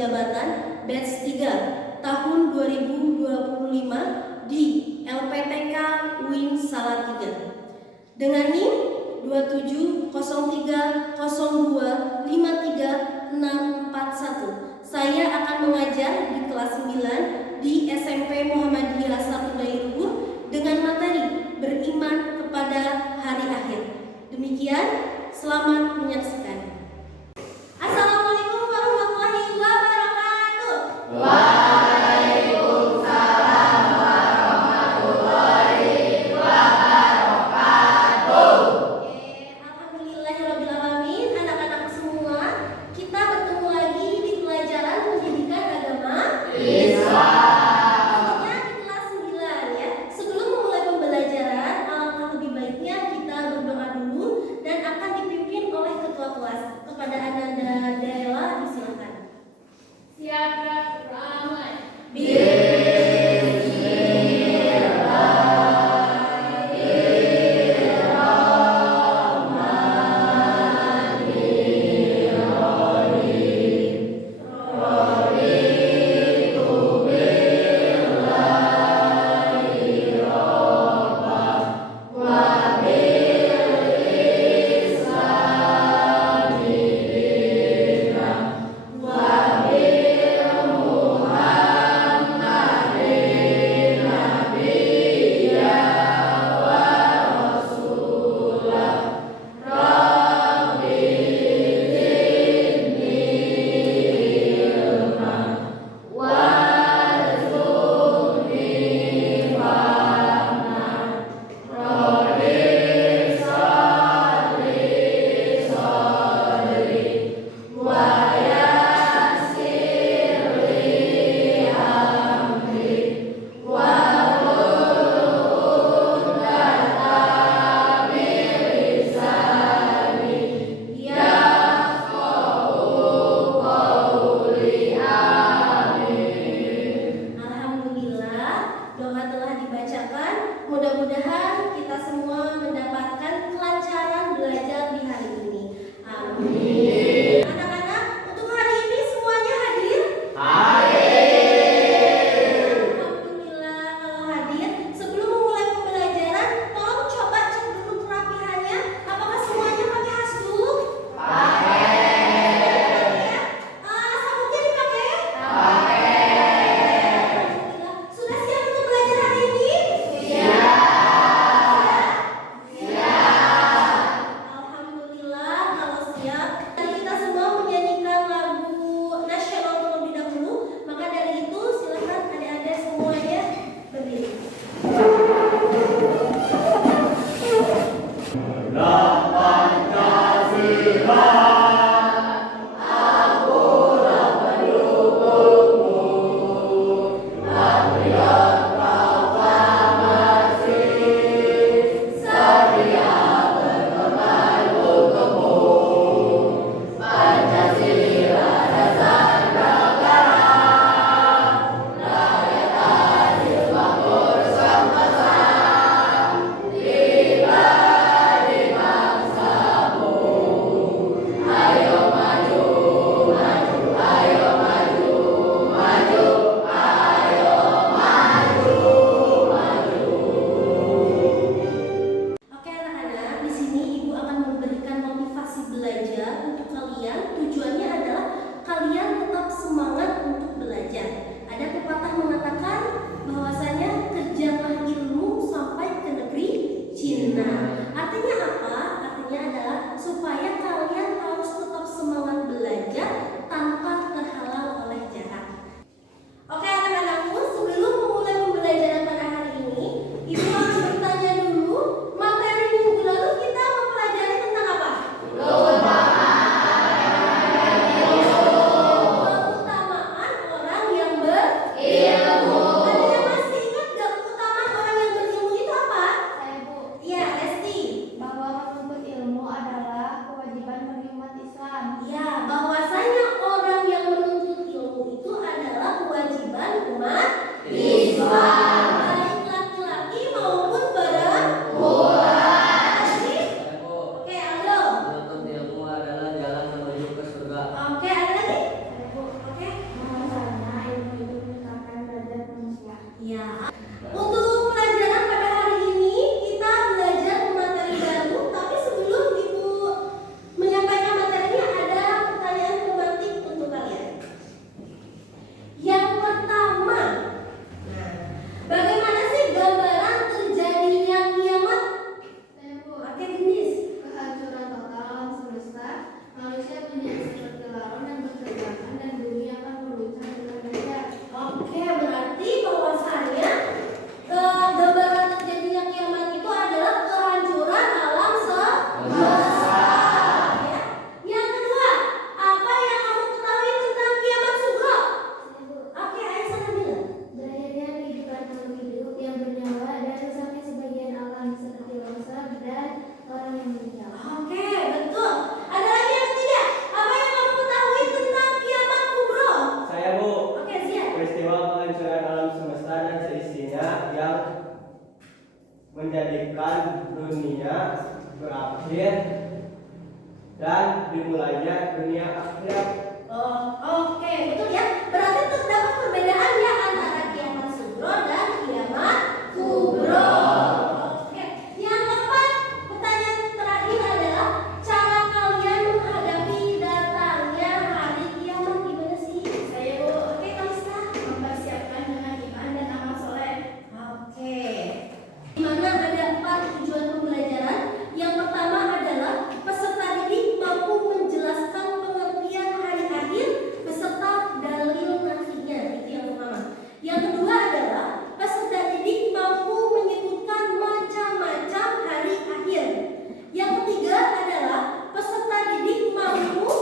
Jabatan Batch 3 tahun 2025 di LPTK UIN Salatiga dengan NIM 2703025341. Saya akan mengajar di kelas 9 di SMP Muhammadiyah 1 Dairubur dengan materi beriman kepada hari akhir. Demikian, selamat menyaksikan. Assalamualaikum warahmatullahi wabarakatuh. Waalaikumsalam warahmatullahi wabarakatuh. Alhamdulillahirabbil alamin, anak-anak semua, kita bertemu lagi di pelajaran pendidikan agama Islam. di kelas 9 ya. Sebelum memulai pembelajaran, alangkah lebih baiknya kita berdoa dulu dan akan dipimpin oleh ketua kelas. menjadikan dunia berakhir dan dimulainya dunia akhirat. Oke, betul ya. Berarti terdapat perbedaan ya antara kiamat sugro dan kiamat kubro. Oke, yang keempat, pertanyaan terakhir adalah cara kalian menghadapi datangnya hari kiamat gimana sih? Saya Bu. Oke, Kalista. Mempersiapkan dengan iman dan amal soleh. Oke. Di mana ada 4 tujuan pembelajaran. Yang pertama adalah peserta didik mampu menjelaskan pengertian hari akhir beserta dalil nafinya. Itu yang pertama. Yang kedua adalah peserta didik mampu menyebutkan macam-macam hari akhir. Yang ketiga adalah peserta didik mampu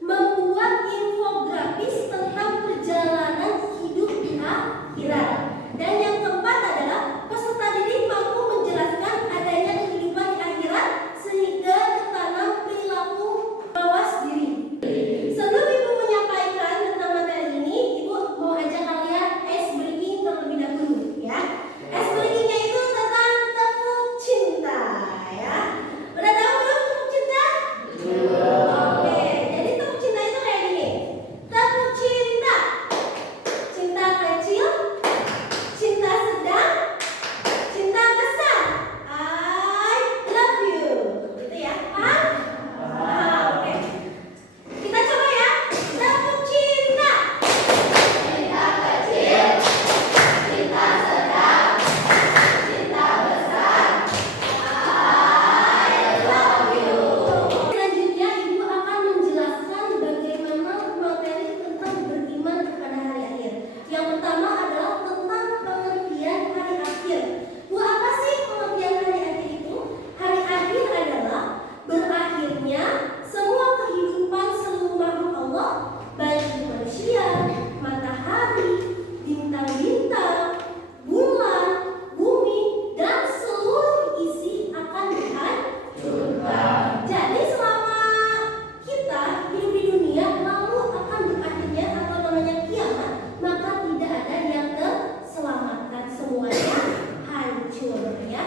membuat infografis tentang perjalanan hidup di akhirat. Dan yang keempat adalah peserta didik mampu menjelaskan adanya kehidupan di akhirat sehingga tertanam perilaku mawas diri. Sebelum Ibu menyampaikan tentang materi ini, Ibu mau ajak kalian ice breaking terlebih dahulu ya. Ice breakingnya itu tentang tepuk cinta ya. Udah tahu belum tepuk cinta? Oke, jadi tepuk cinta itu kayak gini. Tepuk cinta. Cinta kecil, cinta sedang, cinta besar. I love you. Gitu ya. Paham? Oke. Kita coba ya. Tepuk cinta. Cinta kecil, cinta sedang, cinta besar. I love you. Selanjutnya Ibu akan menjelaskan bagaimana materi tentang beriman kepada hari akhir. Yang pertama adalah tentang pengertian hari akhir. Bu, apa sih pengertian hari akhir itu? Hari akhir adalah berakhirnya semua kehidupan seluruh makhluk Allah, baik manusia, matahari, bintang-bintang, bulan, bumi, dan seluruh isi akan dihancurkan. Jadi selama kita hidup di dunia lalu akan berakhirnya atau namanya kiamat, maka tidak ada yang terselamatkan, semuanya hancur ya.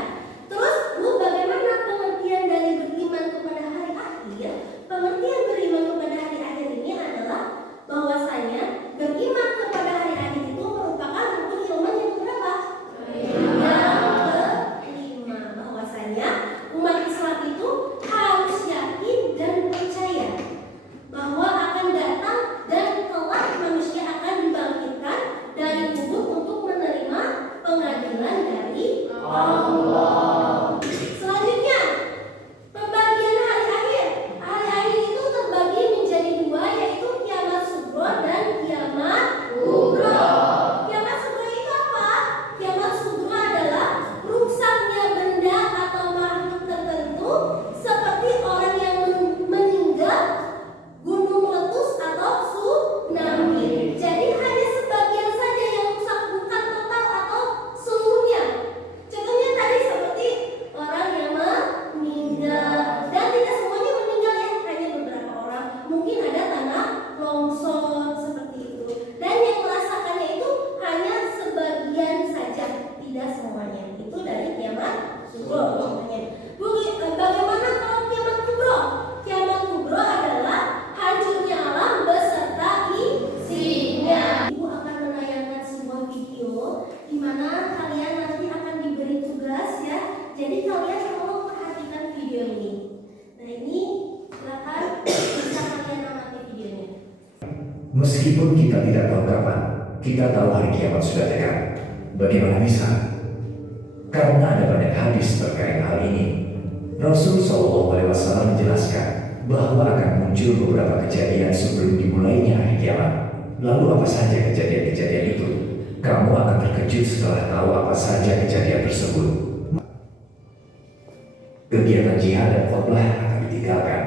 Terus Bu, bagaimana pengertian dari beriman kepada hari akhir? Pengertian beriman kepada hari akhir ini adalah bahwasanya beriman kepada hari akhir itu merupakan rukun iman yang keberapa? Yang kelima, bahwasanya umat Islam itu harus yakin dan percaya bahwa akan datang dan kelak manusia akan dibangkitkan dari kubur untuk menerima pengadilan dari Allah. Selanjutnya, pembagian hari akhir. Hari akhir itu terbagi menjadi 2, yaitu kiamat sugro dan kiamat kubro. Kiamat sugro itu apa? Kiamat sugro adalah rusaknya benda atau makhluk tertentu seperti orang yang meninggal, gunung meletus atau tsunami. Jadi hanya sebagian saja yang rusak, bukan total atau seluruhnya. Contohnya tadi seperti orang yang meninggal, dan tidak semuanya meninggal ya, hanya beberapa orang. Mungkin ada tanah longsor seperti itu. Dan yang merasakannya itu hanya sebagian saja, tidak semuanya. Itu dari kiamat sugro contohnya. Bagaimana kalau kiamat kubro? Kiamat kubro adalah hancurnya alam beserta isinya. Ibu akan menayangkan sebuah video di mana kalian nanti akan diberi tugas ya. Jadi kalian tolong perhatikan video ini. Nah ini silakan bisa kalian amati videonya. Meskipun kita tidak tahu kapan, kita tahu hari kiamat sudah dekat. Bagaimana bisa? Karena ada banyak hadis terkait hal ini. Rasul SAW menjelaskan bahwa akan muncul beberapa kejadian sebelum dimulainya hari kiamat. Lalu apa saja kejadian-kejadian itu? Kamu akan terkejut setelah tahu apa saja kejadian tersebut. Kegiatan jihad dan khotbah akan ditinggalkan.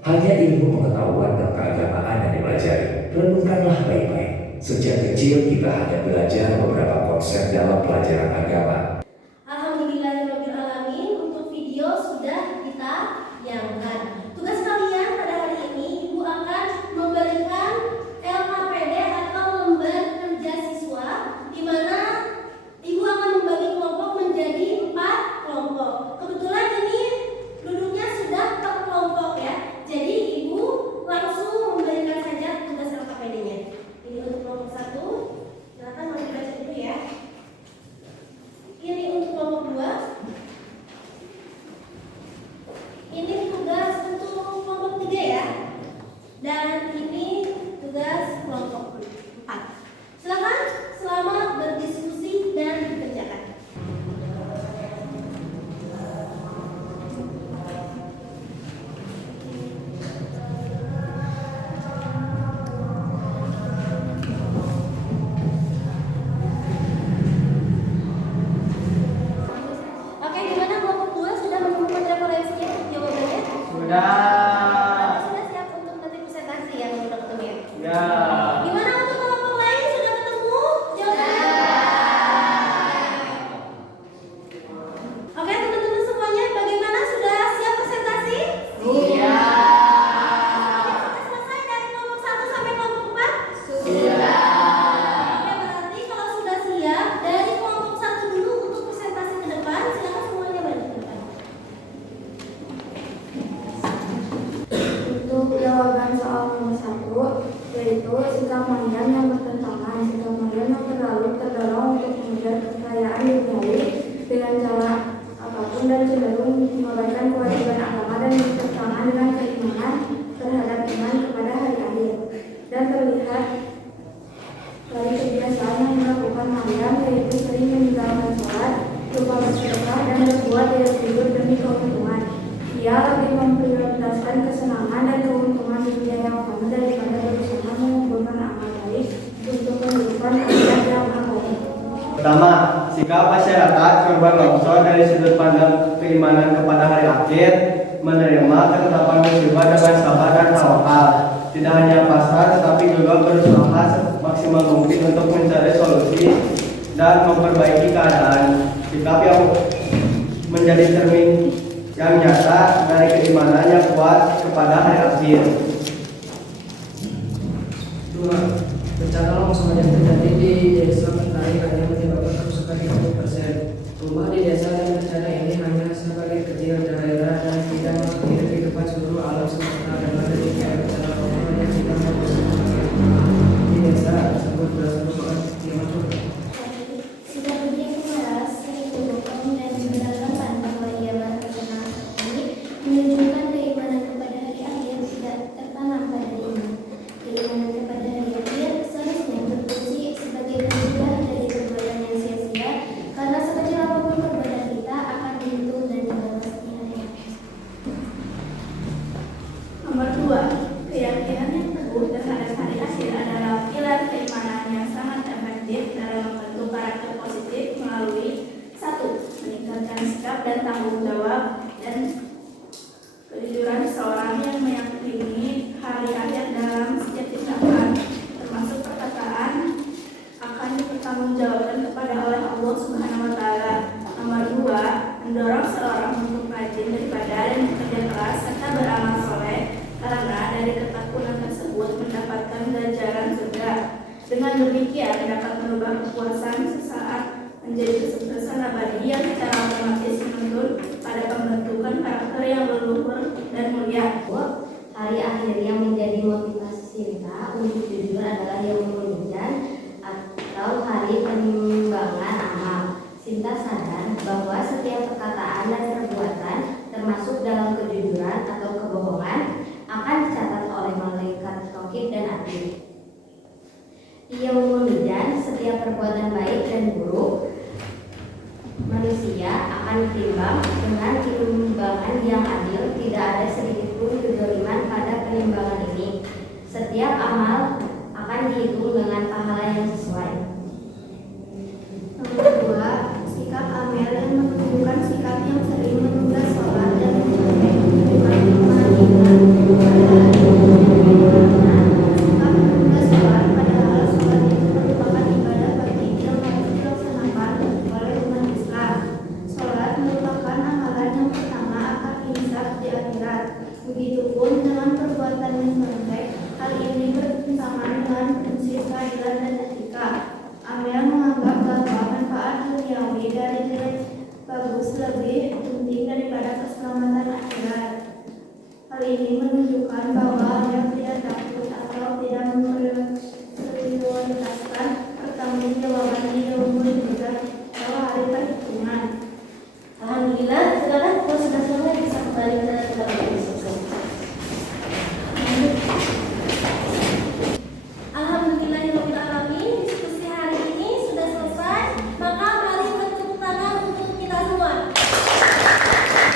Hanya ilmu pengetahuan dan keagamaan yang dipelajari. Renungkanlah baik-baik. Sejak kecil kita hanya belajar beberapa konsep dalam pelajaran agama. Alhamdulillahirrabbilalamin, untuk video sudah ditayangkan. Tugas kalian pada hari ini, Ibu akan memberikan LKPD atau lembar kerja siswa, di mana Ibu akan membagi kelompok menjadi Sudah. Gimana untuk kelompok lain sudah ketemu jawabannya? Oke teman-teman semuanya, bagaimana sudah siap presentasi? Iya. Sudah selesai dari kelompok 1 sampai kelompok 4? Iya. Oke, berarti kalau sudah siap dari kelompok 1 dulu untuk presentasi ke depan, silakan semuanya balik ke depan. Untuk jawaban soal nomor 1, yaitu sikap Maryam yang bertentangan. Sikap Maryam yang terlalu terdorong untuk mengejar kekayaan duniawi dengan cara apapun dan cenderung mengabaikan kewajiban agama dan bertentangan dengan keimanan terhadap iman kepada hari akhir. Dan terlihat dari kebiasaan yang dilakukan Maryam, yaitu sering meninggalkan sholat, lupa bersedekah, dan berbuat tidak jujur demi keuntungan. Ia lebih memprioritaskan kesenangan dan keuntungan dunia yang fana daripada berusaha mengumpulkan amal baik untuk kehidupan akhirat yang abadi. Pertama, sikap masyarakat korban longsor dari sudut pandang keimanan kepada hari akhir, menerima ketetapan musibah dengan sabar dan tawakal. Tidak hanya pasrah, tetapi juga berusaha semaksimal mungkin untuk mencari solusi dan memperbaiki keadaan. Sikap yang menjadi cermin yang nyata dari keimanan yang kuat kepada hari akhir. 2. Bencana longsor yang terjadi di desa Mentari hanya menyebabkan kerusakan 30%. Rumah di desa dan bencana ini hanya sebagai kecil daerah dan tidak mengakhiri kehidupan seluruh alam semesta. Dengan demikian bencana longsor yang tidak merusak di desa tersebut berhasil merupakan kiamat Tuhan. Sudah begitu keras, seribu hukum dan beragam pandang bagaimana terkenal ini menunjukkan keimanan kepada hari akhir tidak tertanam pada iman. Keimanan kepada hari akhir seharusnya berfungsi sebagai pencegah dari perbuatan yang sia-sia, karena sekecil apapun perbuatan kita akan dihitung dan dibalas di hari akhir. Nomor 2, keyakinan yang teguh terhadap hari akhir adalah pilar keimanan yang sangat efektif dalam membentuk karakter positif melalui 1. Meningkatkan sikap dan tanggung jawab dan kejujuran seorang yang meyakini hari akhir dalam setiap tindakan, termasuk perkataan, akan dipertanggungjawabkan kepada oleh Allah Subhanahu wa Ta'ala. Nomor 2, mendorong seorang untuk rajin beribadah dan bekerja keras serta beramal soleh, karena dari ketekunan tersebut mendapatkan ganjaran surga. Dengan demikian dapat merubah kepuasan sesaat menjadi kesuksesan abadi yang secara otomatis menuntun pada pembentukan karakter yang leluhur dan mulia. Hari akhir yang menjadi motivasi Sinta untuk jujur adalah Yaumul Mizan atau hari penimbangan amal. Sinta sadar bahwa setiap perkataan dan perbuatan, termasuk dalam kejujuran atau kebohongan, akan dicatat oleh malaikat tauhid dan adil. Di Yaumul Mizan, setiap perbuatan baik dan buruk manusia akan ditimbang dengan timbangan yang adil. Tidak ada sedikit pun kezaliman pada penimbangan ini. Setiap amal akan dihitung dengan pahala yang sesuai. Nomor 2, sikap Amel yang menunjukkan sikap yang sering menunda sholat dan mencapai kehidupan iman pada sikap menunda sholat padahal sholat itu merupakan ibadah wajib yang harus dilaksanakan oleh umat Islam. Sholat merupakan amalan yang pertama akan dihisab di akhirat. Begitupun dengan perbuatan yang jelek, hal ini bertentangan dengan prinsip keadilan dan etika. Amel menganggap bahwa manfaat duniawi dari nilai bagus lebih penting daripada keselamatan akhirat. Hal ini menunjukkan bahwa Amel tidak takut atau tidak memprioritaskan pertanggungjawaban di Yaumul Mizan atau hari perhitungan. Alhamdulillah, silakan kalau sudah selesai bisa kembali ke tempat diskusi. Alhamdulillahirobbilalamin, diskusi hari ini sudah selesai. Maka mari bertepuk tangan untuk kita semua.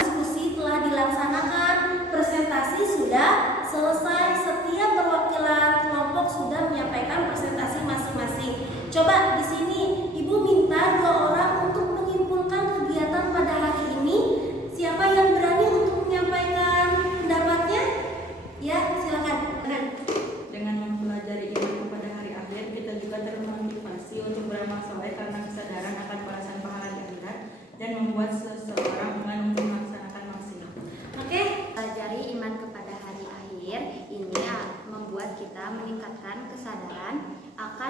Diskusi telah dilaksanakan, presentasi sudah selesai. Setiap perwakilan kelompok sudah menyampaikan presentasi masing-masing. Coba di sini Ibu minta 2 orang untuk menyimpulkan kegiatan pada hari ini. Siapa yang berani untuk menyampaikan pendapatnya? Ya, silakan. Dengan mempelajari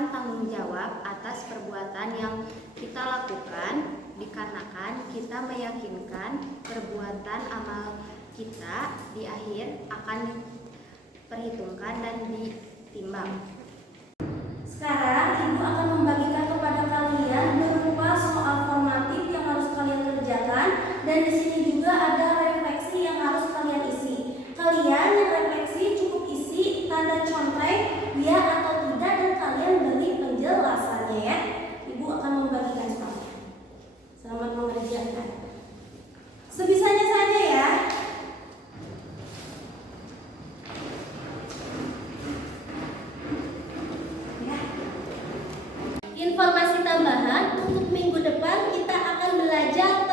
merasakan tanggung jawab atas perbuatan yang kita lakukan, dikarenakan kita meyakinkan perbuatan amal kita di akhir akan diperhitungkan dan ditimbang. Sekarang Ibu akan membagikan kepada kalian berupa soal formatif yang harus kalian kerjakan, dan di sini juga ada refleksi yang harus kalian isi. Kalian yang refleksi cukup isi tanda contreng ya atau tidak, dan kalian beri penjelasannya ya. Ibu akan membagikan soalnya. Selamat mengerjakan. Sebisanya saja ya. Informasi tambahan, untuk minggu depan kita akan belajar